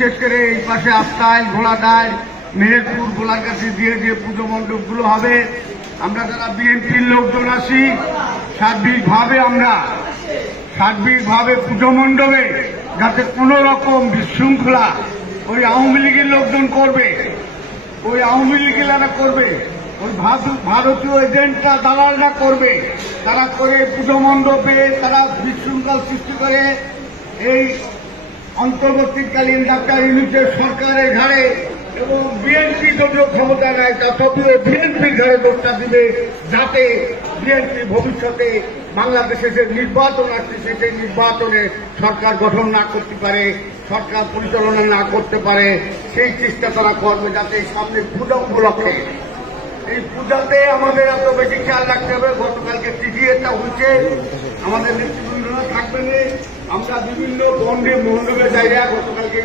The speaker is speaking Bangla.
বিশেষ করে এই পাশে আফতাইল, ঘোড়াডাইল, মেহেরপুর, গোলারকাছি দিয়ে যে পুজো মণ্ডপগুলো হবে, আমরা যারা বিএনপির লোকজন আছি সার্বিকভাবে পুজো মণ্ডপে যাতে কোনো রকম বিশৃঙ্খলা ওই আওয়ামী লীগের লোকজন করবে, ওই আওয়ামী লীগেরা করবে, ওই ভারতীয় এজেন্টরা, দালালরা করবে, তারা করে পুজো মণ্ডপে তারা বিশৃঙ্খল সৃষ্টি করে এই অন্তর্বর্তীকালীন ডাক্তার ইউনূসের সরকারের ঘাড়ে এবং বিএনপি যদিও ক্ষমতা নেয় তথাপিও বিএনপির ঘাড়ে দোষটা দিবে, যাতে বিএনপি ভবিষ্যতে বাংলাদেশে যে নির্বাচন আসছে সেই নির্বাচনে সরকার গঠন না করতে পারে, সরকার পরিচালনা না করতে পারে, সেই চেষ্টা তারা করবে যাতে সামনে পূজা উপলক্ষে এই পূজাতে আমাদের এত বেশি খেয়াল রাখতে হবে। গতকালকে চিঠি একটা হয়েছে, আমাদের নেতৃবৃন্দরা থাকবেন, আমরা বিভিন্ন মণ্ডপে জায়গা গতকালকে